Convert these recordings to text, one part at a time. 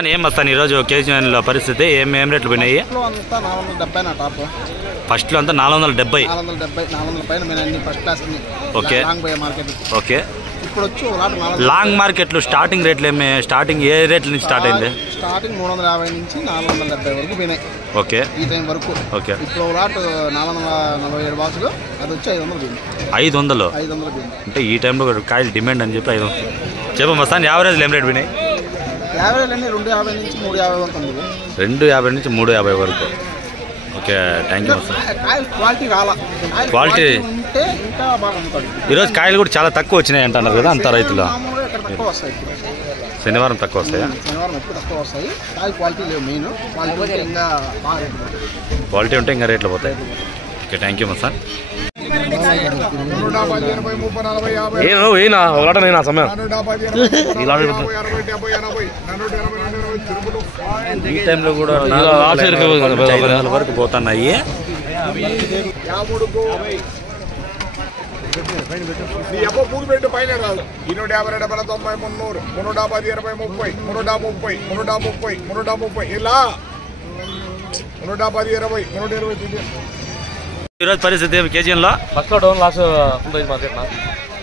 ఏం వస్తాను ఈరోజు కేజీఎన్లో పరిస్థితి ఏం రేట్లు పోయినాయి? ఫస్ట్లో అంతా 470. Okay okay. లాంగ్ మార్కెట్లు స్టార్టింగ్ రేట్లు ఏమి? స్టార్టింగ్ ఏ రేట్ల నుంచి స్టార్ట్ అయింది? స్టార్టింగ్ 350 నుంచి 470 వరకు పోయినాయి. ఓకే ఈ టైం వరకు. ఓకే. ఇప్పుడు లాట్ 447 బాక్సులు, అది వచ్చి 500. 500 అంటే ఈ టైంలో కాయలు డిమాండ్ అని చెప్పి 500 చెప్పమ్మా. సార్ యావరేజ్లు ఏం రేట్ పోయినాయి? యావరేజ్ అన్నీ 250 నుంచి 350 వరకు ఉంది. 250 నుంచి 350 వరకు. Okay, thank you sir. Quality రాలా, క్వాలిటీ ఉంటే ఇంకా బాగా అమ్ముతాడు. ఈరోజు కాయలు కూడా చాలా తక్కువ వచ్చినాయి అంటున్నారు కదా అంత రైతులు? తక్కువ వస్తాయి. శనివారం తక్కువ వస్తాయా? శనివారం ఎక్కువ తక్కువ వస్తాయి. కాయలు క్వాలిటీ లేవు. మెయిన్ క్వాలిటీ ఇంకా బాగా రేట్లు పోతాయి. క్వాలిటీ ఉంటే ఇంకా రేట్లు పోతాయి. Okay, thank you sir. ఈ టైంలో కూడా 500 వరకు పోతున్నాయి. పూలు పెట్టు పైన రాదు. 250, 70, 90, 300, 350, 20, 30, 330, ఇలా 110, 20, 120. ఈరోజు పరిస్థితి కేజీఎన్లో ఫస్ట్లో డౌన్ లాస్ట్ మార్కెట్.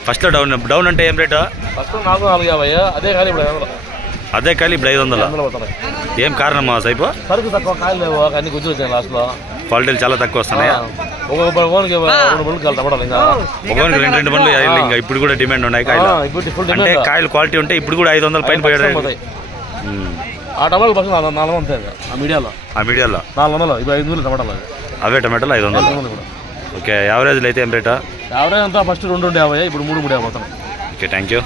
ఫస్ట్లో డౌన్ అంటే ఏం రేటు? ఫస్ట్ 450. అదే కానీ ఇప్పుడు 500. అదే కాయలు ఇప్పుడు 500. ఏం కారణమా సైపు? సరుకు తక్కువ, కాయలు లేవు, అన్ని గుజ్జు వచ్చాయి లాస్ట్లో. క్వాలిటీలు చాలా తక్కువ వస్తున్నాయి. ఒక్కొక్క 2 బండ్లు కలపడాలి. ఇంకా ఒకరికి 2 బండ్లు ఇంకా ఇప్పుడు కూడా డిమాండ్ ఉన్నాయి కాయలు. అంటే కాయలు క్వాలిటీ ఉంటే ఇప్పుడు కూడా 500 పైన పోయాడు. ఆ టమాటాలు ఫస్ట్ 400 ఉంటాయి. ఆ మీడియాలో 400, ఇప్పుడు 500 టమాటాలు. అవే టమాటాలు 500. ఓకే, యావరేజ్లు అయితే ఏం రేటా? యావరేజ్ అంతా ఫస్ట్ 250, ఇప్పుడు 350 పోతున్నాయి. Okay, thank you.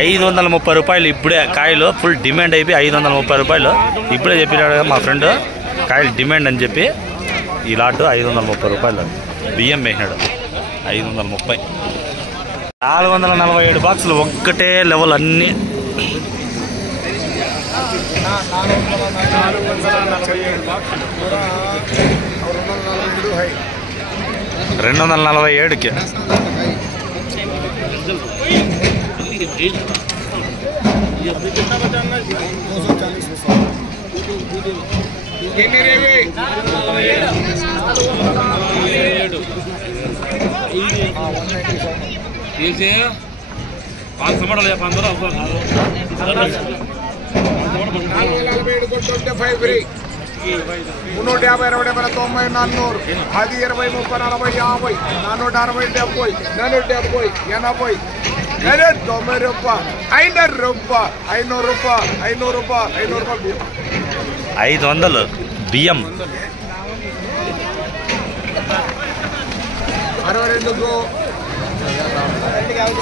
530 రూపాయలు ఇప్పుడే కాయలు ఫుల్ డిమాండ్ అయిపోయి 530 రూపాయలు ఇప్పుడే చెప్పినాడు మా ఫ్రెండ్. కాయలు డిమాండ్ అని చెప్పి ఈ లాటు 530 రూపాయలు బియ్యం వేసినాడు. 530. 447 బాక్సులు ఒక్కటే లెవెల్ అన్నీ. 247కి. బియ్యం 62.